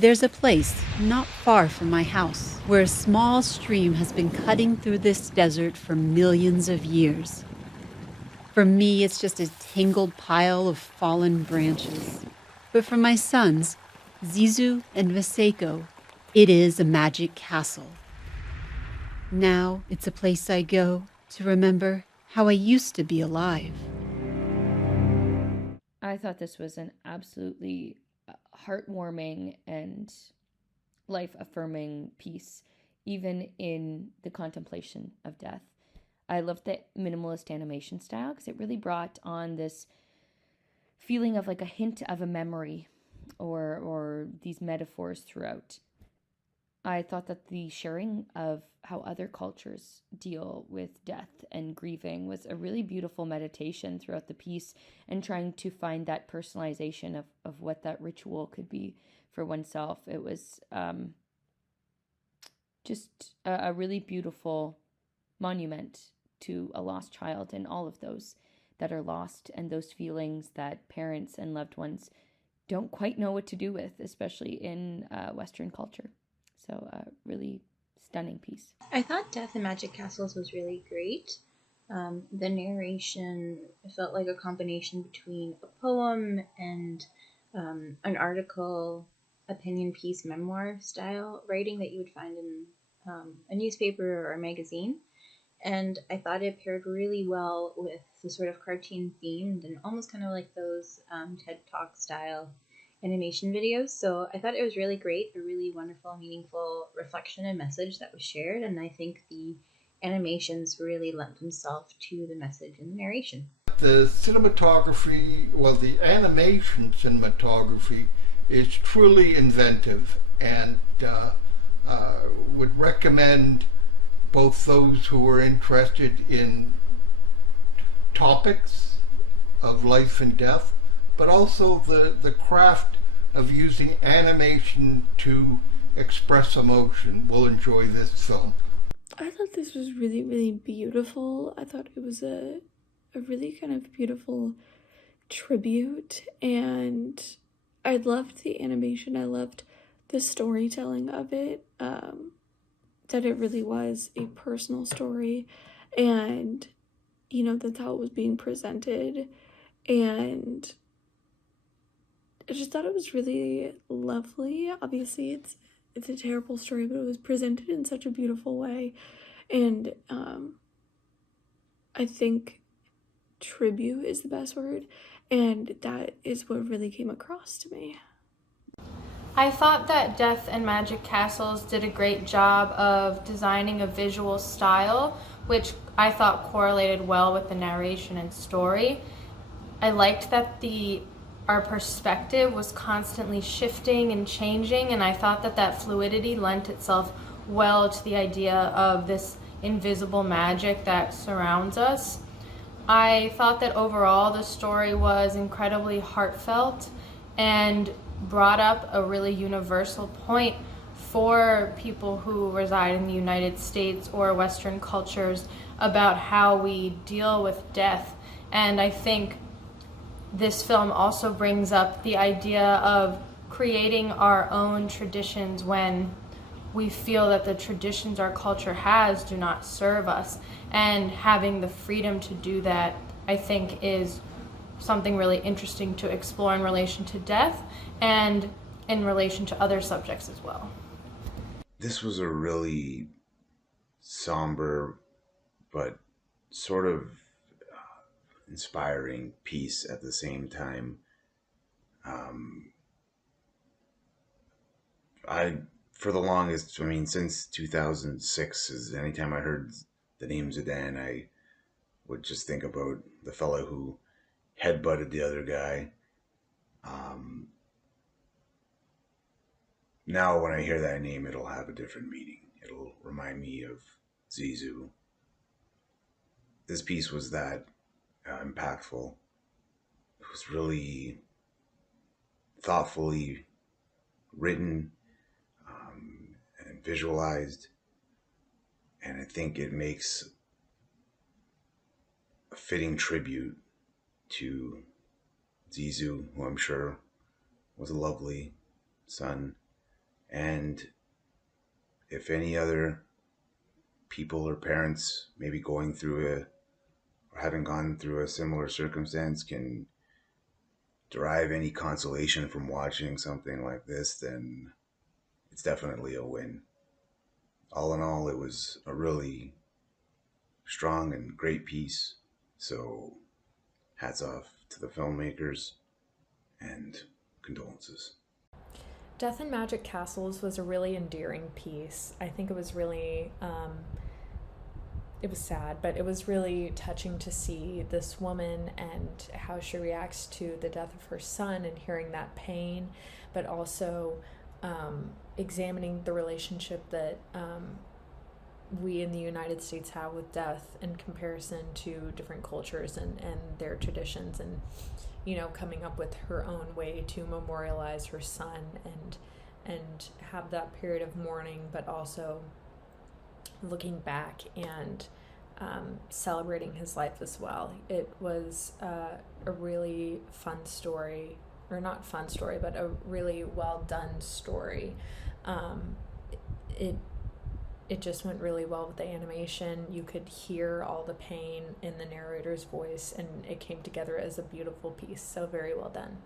There's a place not far from my house where a small stream has been cutting through this desert for millions of years. For me, it's just a tangled pile of fallen branches. But for my sons, Zizou and Vaseko, it is a magic castle. Now it's a place I go to remember how I used to be alive. I thought this was an absolutely heartwarming and life affirming piece, even in the contemplation of death. I loved the minimalist animation style because it really brought on this feeling of like a hint of a memory or these metaphors throughout. I thought that the sharing of how other cultures deal with death and grieving was a really beautiful meditation throughout the piece and trying to find that personalization of what that ritual could be for oneself. It was just a really beautiful monument to a lost child and all of those that are lost and those feelings that parents and loved ones don't quite know what to do with, especially in Western culture. So, really stunning piece. I thought Death in Magic Castles was really great. The narration felt like a combination between a poem and an article, opinion piece, memoir style writing that you would find in a newspaper or a magazine. And I thought it paired really well with the sort of cartoon themed and almost kind of like those TED Talk style animation videos. So I thought it was really great, a really wonderful, meaningful reflection and message that was shared. And I think the animations really lent themselves to the message in the narration. The cinematography, well, the animation cinematography is truly inventive, and would recommend both those who are interested in topics of life and death, but also the craft of using animation to express emotion will enjoy this film. I thought this was really, really beautiful. I thought it was a really kind of beautiful tribute, and I loved the animation. I loved the storytelling of it, that it really was a personal story, and, that's how it was being presented, and I just thought it was really lovely. Obviously, it's a terrible story, but it was presented in such a beautiful way, and I think tribute is the best word, and that is what really came across to me. I thought that Death and Magic Castles did a great job of designing a visual style, which I thought correlated well with the narration and story. I liked that our perspective was constantly shifting and changing, and I thought that fluidity lent itself well to the idea of this invisible magic that surrounds us. I thought that overall the story was incredibly heartfelt and brought up a really universal point for people who reside in the United States or Western cultures about how we deal with death. And I think this film also brings up the idea of creating our own traditions when we feel that the traditions our culture has do not serve us. And having the freedom to do that, I think, is something really interesting to explore in relation to death and in relation to other subjects as well. This was a really somber but sort of inspiring piece at the same time. For the longest, since 2006, is anytime I heard the name Zidane, I would just think about the fellow who headbutted the other guy. Now when I hear that name, it'll have a different meaning. It'll remind me of Zizou. This piece was that impactful. It was really thoughtfully written and visualized, and I think it makes a fitting tribute to Zizou, who I'm sure was a lovely son And if any other people or parents maybe going through or having gone through a similar circumstance can derive any consolation from watching something like this, then it's definitely a win. All in all, it was a really strong and great piece. So hats off to the filmmakers and condolences. Death in Magic Castles was a really endearing piece. I think it was really, it was sad, but it was really touching to see this woman and how she reacts to the death of her son and hearing that pain, but also examining the relationship that we in the United States have with death in comparison to different cultures and their traditions, and coming up with her own way to memorialize her son and have that period of mourning, but also looking back and celebrating his life as well. It was a really fun story, or not fun story, but a really well done story. It just went really well with the animation. You could hear all the pain in the narrator's voice, and it came together as a beautiful piece. So very well done.